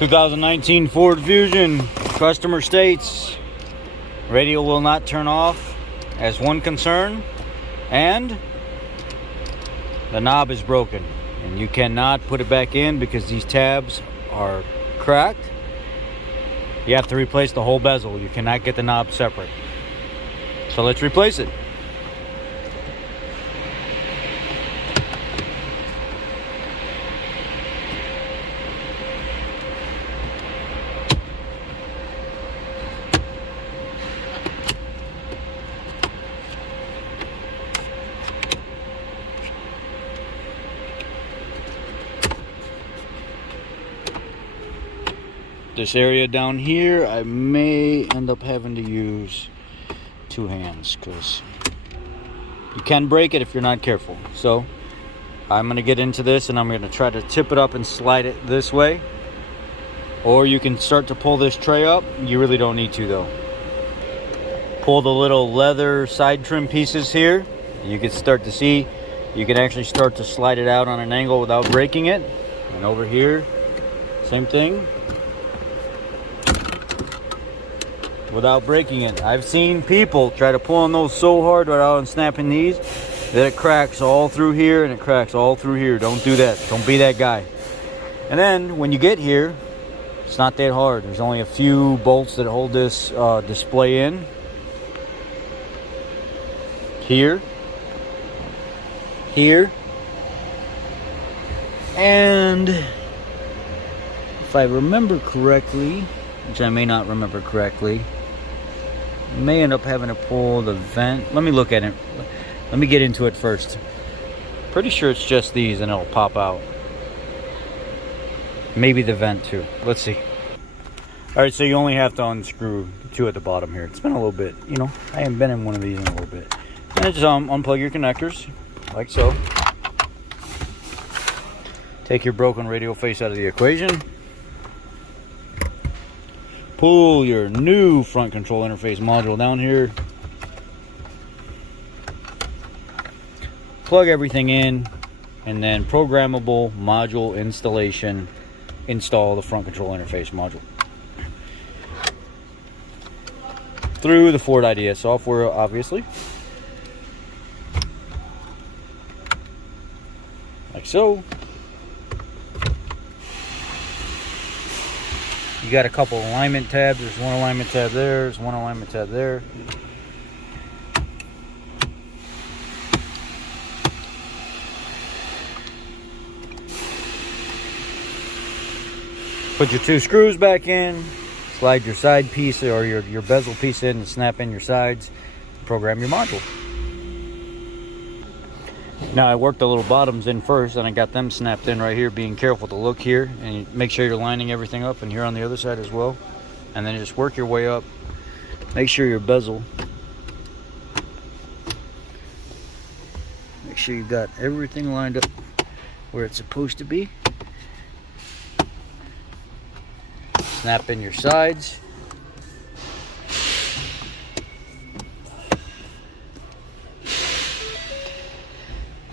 2019 Ford Fusion. Customer states radio will not turn off as one concern, and the knob is broken and you cannot put it back in because these tabs are cracked. You have to replace the whole bezel. You cannot get the knob separate. So let's replace it. This area down here, I may end up having to use two hands because you can break it if you're not careful. So I'm going to get into this and I'm going to try to tip it up and slide it this way. Or you can start to pull this tray up. You really don't need to though. Pull the little leather side trim pieces here. You can start to see, you can actually start to slide it out on an angle without breaking it. And over here, same thing. Without breaking it. I've seen people try to pull on those so hard without snapping these that it cracks all through here and it cracks all through here. Don't do that. Don't be that guy. And then when you get here, it's not that hard. There's only a few bolts that hold this display in. Here. Here. And if I remember correctly, which I may not remember correctly, you may end up having to pull the vent. Let me look at it. Let me get into it first. Pretty sure it's just these and it'll pop out. Maybe the vent too. Let's see. Alright, so you only have to unscrew the two at the bottom here. It's been a little bit, you know, I haven't been in one of these in a little bit. And just unplug your connectors, like so. Take your broken radial face out of the equation. Pull your new front control interface module down here. Plug everything in, and then programmable module installation. Install the front control interface module. Through the Ford IDS software, obviously. Like so. You got a couple alignment tabs. There's one alignment tab there. There's one alignment tab there. Put your two screws back in. Slide your side piece or your bezel piece in and snap in your sides. Program your module. Now I worked the little bottoms in first and I got them snapped in right here, being careful to look here and make sure you're lining everything up, and here on the other side as well. And then just work your way up. Make sure your bezel, make sure you got everything lined up where it's supposed to be. Snap in your sides.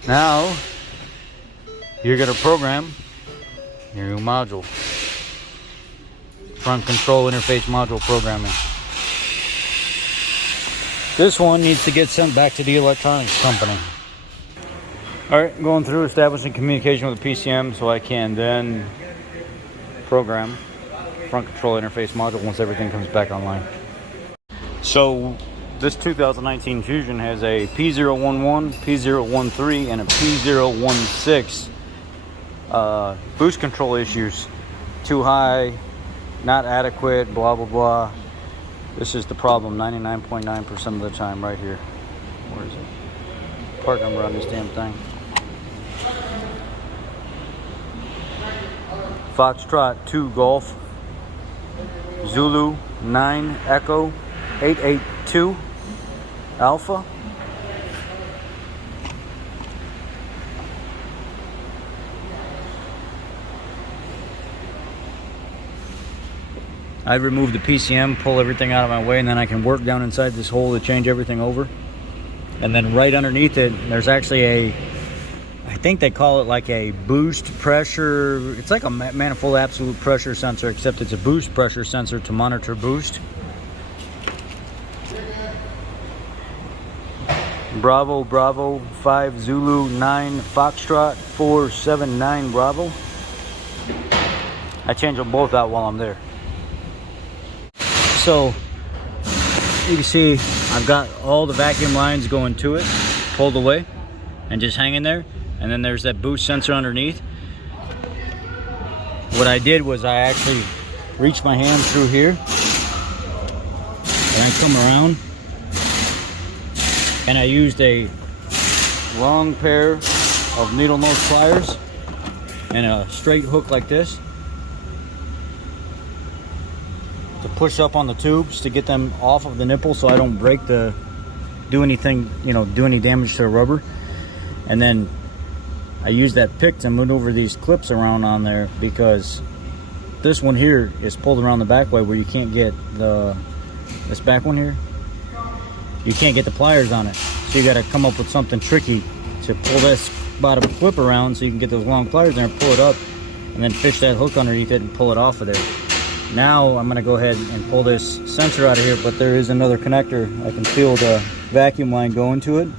Now, you're going to program your new module. Front control interface module programming. This one needs to get sent back to the electronics company. Alright, going through establishing communication with the PCM so I can then program front control interface module once everything comes back online. So, this 2019 Fusion has a P1011, P1013, and a P1016 boost control issues. Too high, not adequate, blah blah blah. This is the problem 99.9% of the time right here. Where is it? Part number on this damn thing. Foxtrot 2 Golf Zulu 9 Echo 882 Alpha. I'd remove the PCM, pull everything out of my way, and then I can work down inside this hole to change everything over. And then right underneath it, there's actually a I think they call it like a boost pressure. It's like a manifold absolute pressure sensor, except it's a boost pressure sensor to monitor boost. Bravo, Bravo, 5 Zulu, 9 Foxtrot, 479 Bravo. I change them both out while I'm there. So you can see I've got all the vacuum lines going to it, pulled away and just hanging there. And then there's that boost sensor underneath. What I did was I actually reached my hand through here and I come around and I used a long pair of needle nose pliers and a straight hook like this to push up on the tubes to get them off of the nipple so I don't break do anything, do any damage to the rubber. And then I use that pick to maneuver these clips around on there, because this one here is pulled around the back way where you can't get this back one here. You can't get the pliers on it. So you got to come up with something tricky to pull this bottom clip around so you can get those long pliers there and pull it up and then fish that hook underneath it and pull it off of there. Now I'm going to go ahead and pull this sensor out of here, but there is another connector. I can feel the vacuum line going to it.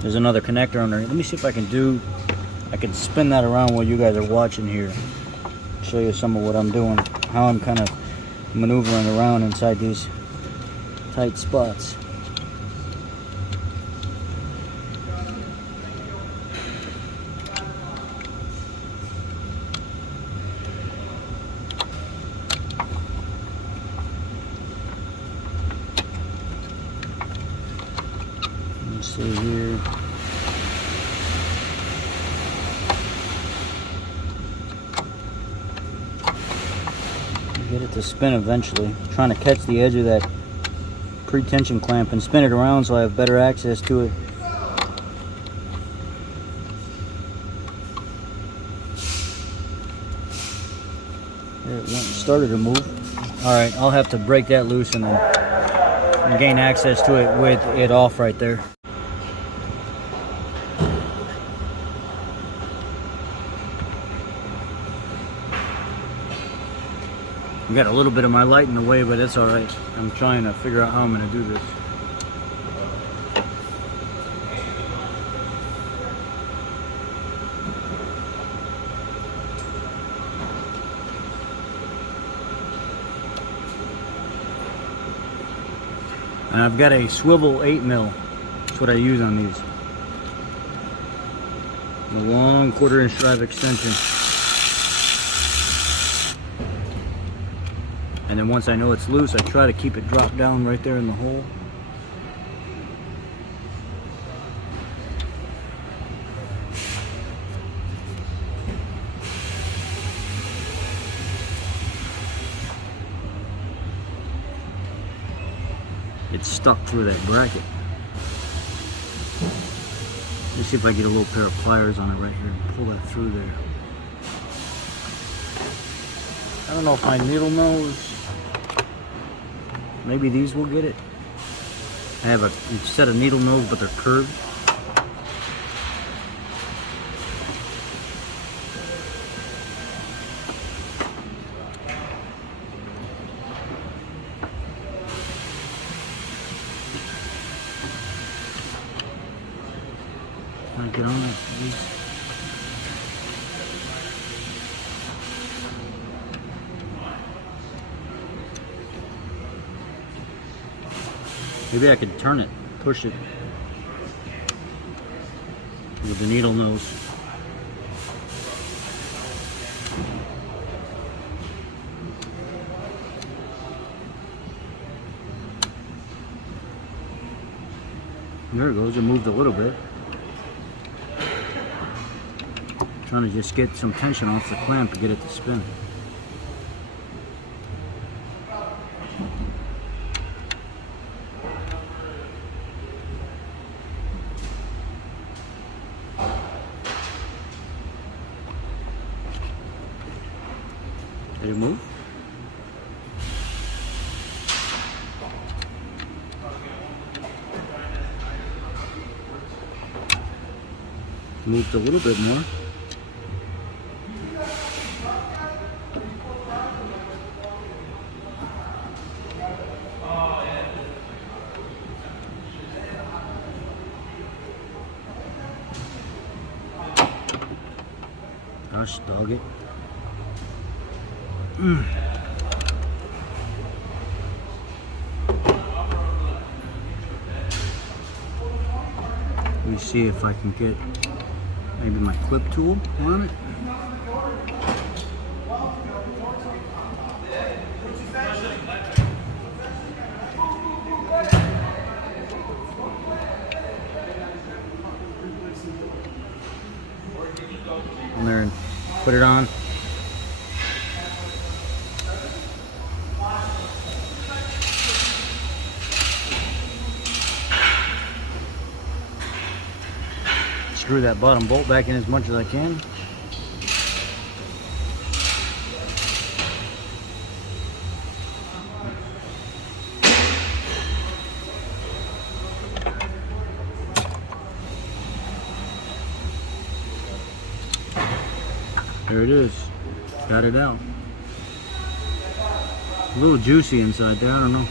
There's another connector on there. Let me see if I can spin that around while you guys are watching here. Show you some of what I'm doing, how I'm kind of maneuvering around inside these tight spots. Let's see here. Get it to spin eventually. I'm trying to catch the edge of that pre-tension clamp and spin it around so I have better access to it. There it went and started to move. Alright, I'll have to break that loose and then gain access to it with it off right there. I've got a little bit of my light in the way, but it's alright. I'm trying to figure out how I'm going to do this. And I've got a swivel 8mm. That's what I use on these. A long 1/4 inch drive extension. And then once I know it's loose, I try to keep it dropped down right there in the hole. It's stuck through that bracket. Let's see if I get a little pair of pliers on it right here and pull that through there. I don't know if my needle nose, maybe these will get it. I have a set of needle nose, but they're curved. Can I get on it, please? Maybe I could turn it, push it with the needle nose. There it goes, it moved a little bit. Trying to just get some tension off the clamp to get it to spin. Did it move? moved a little bit more. Gosh, dog it. Let me see if I can get maybe my clip tool on it. On there and put it on. Screw that bottom bolt back in as much as I can. There it is. Got it out. A little juicy inside there, I don't know.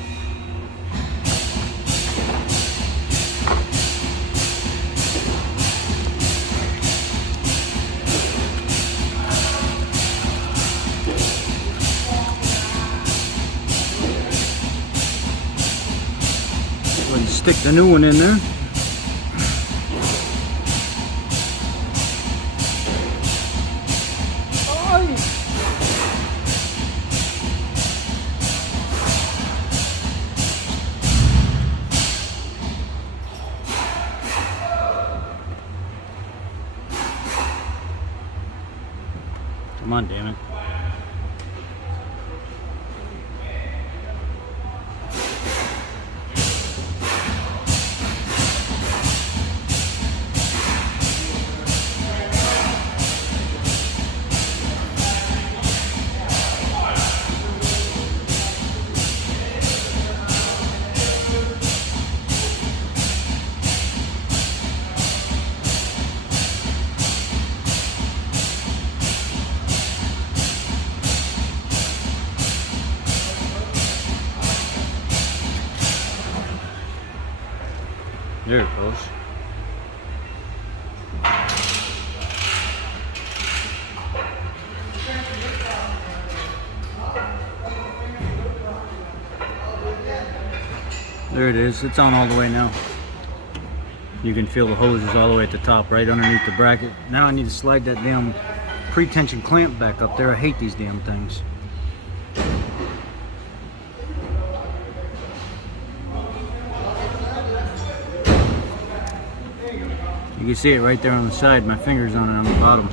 Stick the new one in there. Come on, damn it. There it goes. There it is. It's on all the way now. You can feel the hoses all the way at the top, right underneath the bracket. Now I need to slide that damn pre-tension clamp back up there. I hate these damn things. You can see it right there on the side. My finger's on it on the bottom.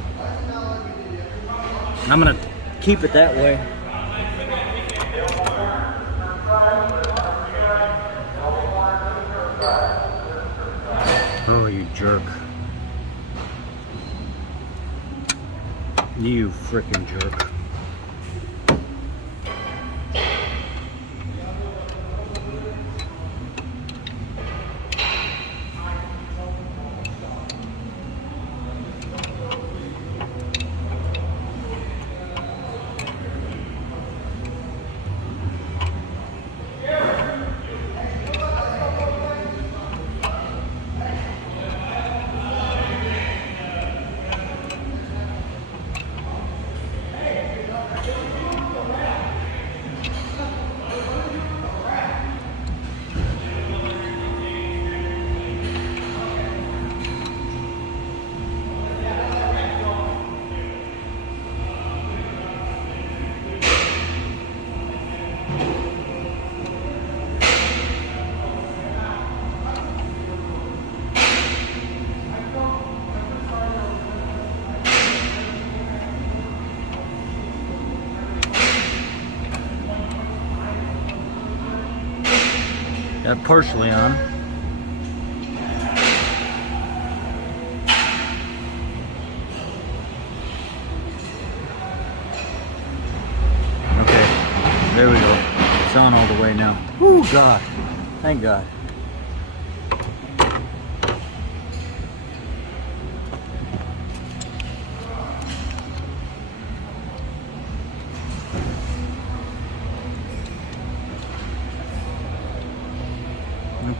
And I'm gonna keep it that way. Oh, you jerk. You frickin' jerk. Got partially on. Okay, there we go. It's on all the way now. Woo, God. Thank God.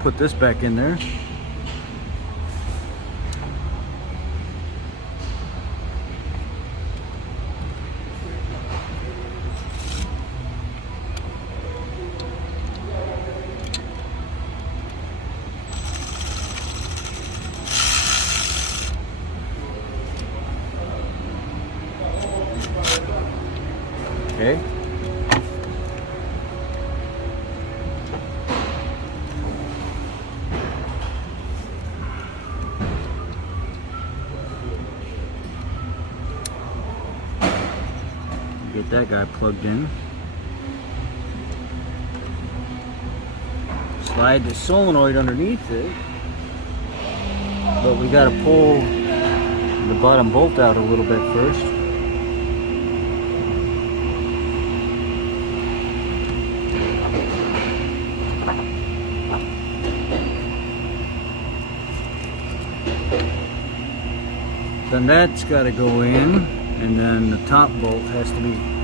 put this back in there. Okay. Get that guy plugged in. Slide the solenoid underneath it, but we got to pull the bottom bolt out a little bit first. Then that's got to go in, and then the top bolt has to be.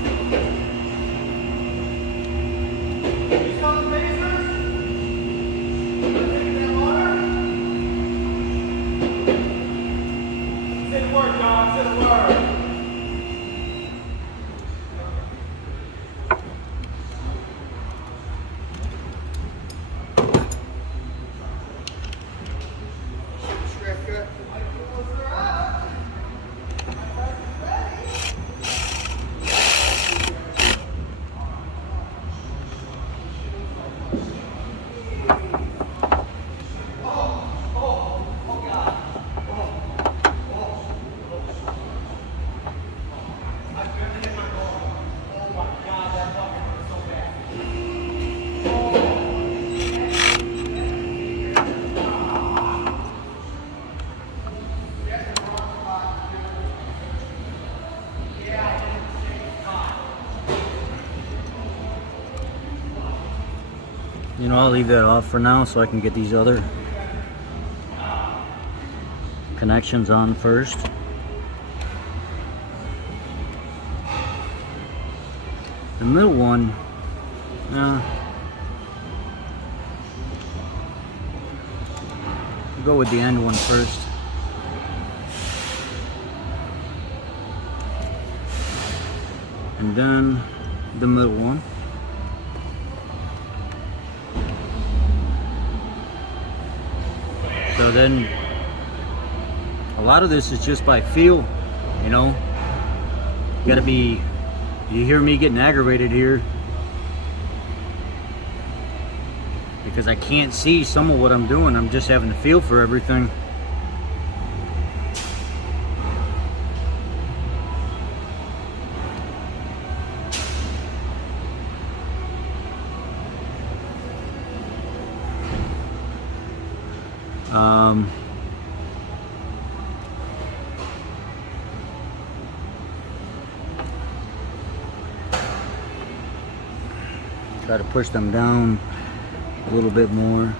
You know, I'll leave that off for now so I can get these other connections on first. The middle one, we'll go with the end one first. And then the middle one. So then, a lot of this is just by feel, you know. You gotta be, you hear me getting aggravated here because I can't see some of what I'm doing. I'm just having to feel for everything. Try to push them down a little bit more.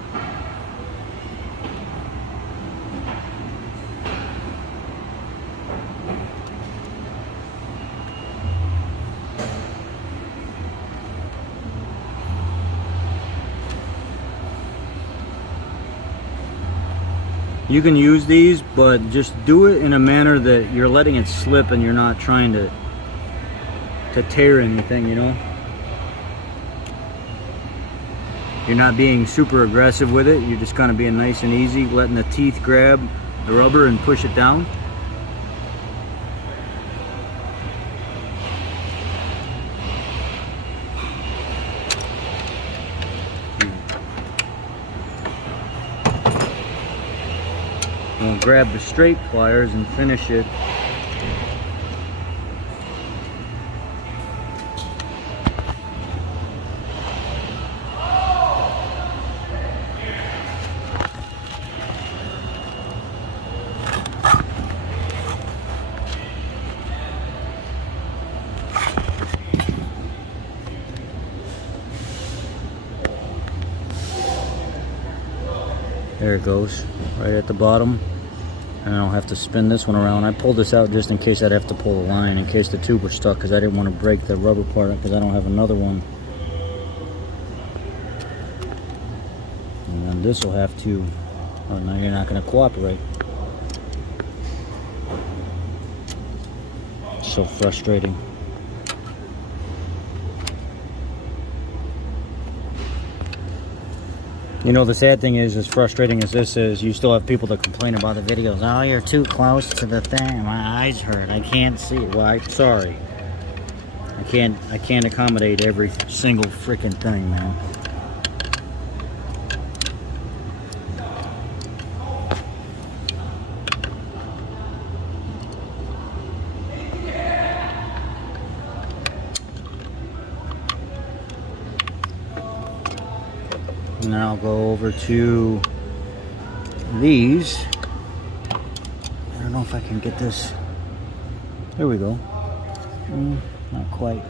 You can use these, but just do it in a manner that you're letting it slip and you're not trying to tear anything, you know? You're not being super aggressive with it. You're just kind of being nice and easy, letting the teeth grab the rubber and push it down. We'll grab the straight pliers and finish it. There it goes, right at the bottom. And I don't have to spin this one around. I pulled this out just in case I'd have to pull the line, in case the tube were stuck, because I didn't want to break the rubber part because I don't have another one. And then this will have to, oh, no, you're not going to cooperate. So frustrating. You know, the sad thing is, as frustrating as this is, you still have people that complain about the videos. Oh, you're too close to the thing. My eyes hurt. I can't see. Well, I'm sorry. I can't accommodate every single freaking thing, man. And then I'll go over to these. I don't know if I can get this. There we go. Not quite.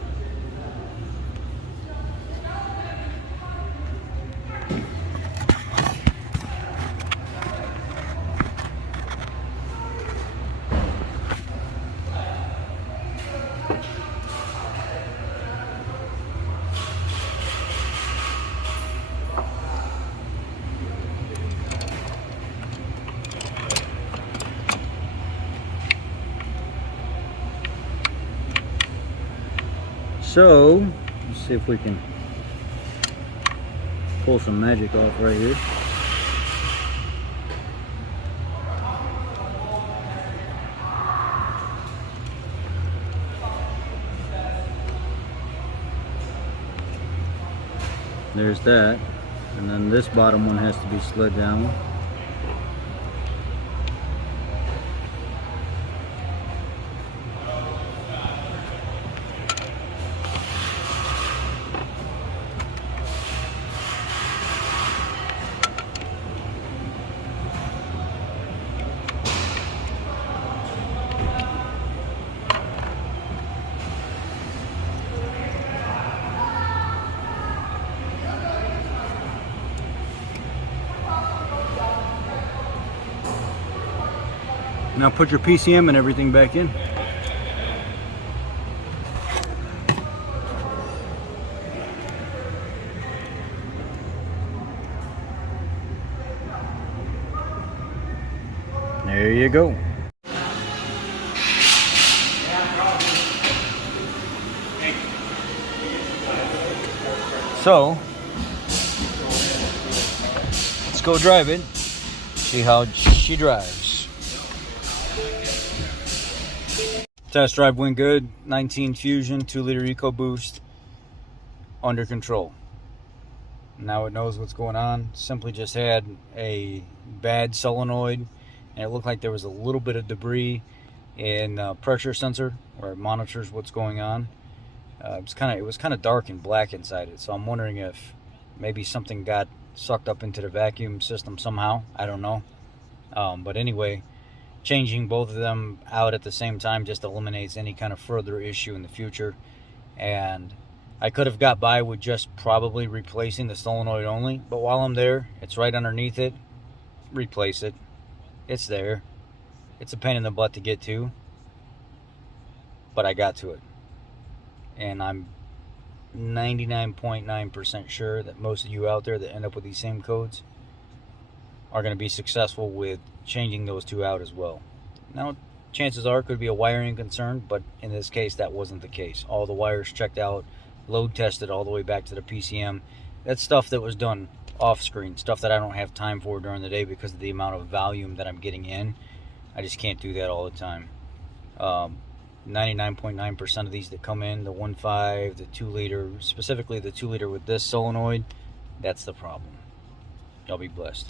So, let's see if we can pull some magic off right here. There's that. And then this bottom one has to be slid down. Now put your PCM and everything back in. There you go. So, let's go drive it. See how she drives. Test drive went good. 19 Fusion, 2-liter Ecoboost, under control. Now it knows what's going on. Simply just had a bad solenoid, and it looked like there was a little bit of debris in pressure sensor where it monitors what's going on. It was kind of dark and black inside it, so I'm wondering if maybe something got sucked up into the vacuum system somehow. I don't know. But anyway, changing both of them out at the same time just eliminates any kind of further issue in the future. And I could have got by with just probably replacing the solenoid only, but while I'm there, it's right underneath it. Replace it. It's there. It's a pain in the butt to get to, but I got to it. And I'm 99.9% sure that most of you out there that end up with these same codes are going to be successful with changing those two out as well. Now, chances are it could be a wiring concern, but in this case, that wasn't the case. All the wires checked out, load tested all the way back to the PCM. That's stuff that was done off screen, stuff that I don't have time for during the day because of the amount of volume that I'm getting in. I just can't do that all the time. 99.9% of these that come in, the 1.5, the 2-liter, specifically the 2-liter with this solenoid, that's the problem. Y'all be blessed.